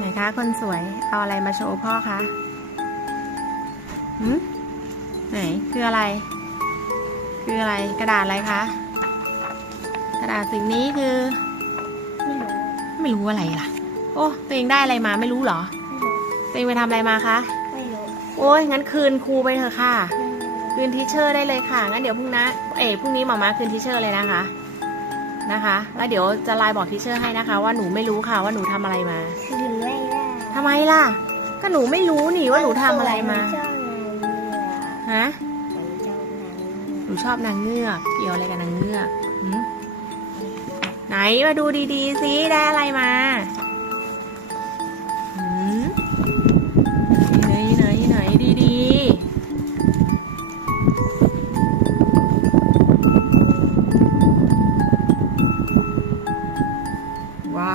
ไหนคะคนสวย เอาอะไรมาโชว์พ่อคะหืมไหนคืออะไร คืออะไรกระดาษอะไรคะ กระดาษสิ่งนี้คือ ไม่รู้ ไม่รู้อะไรล่ะ โอ้ตัวเองได้อะไรมาไม่รู้เหรอ ตัวเองไปทำอะไรมาคะ ไม่รู้ โอ้ยงั้นคืนครูไปเถอะค่ะ คืนทีเชอร์ได้เลยค่ะ งั้นเดี๋ยวพรุ่งนี้เอ๋พรุ่งนี้หมอมาคืนทีเชอร์เลยนะคะ นะคะ แล้วเดี๋ยวจะไลน์บอกทีเชอร์ให้นะคะ ว่าหนูไม่รู้ค่ะว่าหนูทำอะไรมาหนูไม่ไทำไมล่ะ ก็หนูไม่รู้นี่ว่าหนูทำอะไรมา ฮะ หนูชอบนางเงือกเกี่ยวอะไรกับนางเงือกไหนมาดูดีๆสิได้อะไรมาหืม ว่า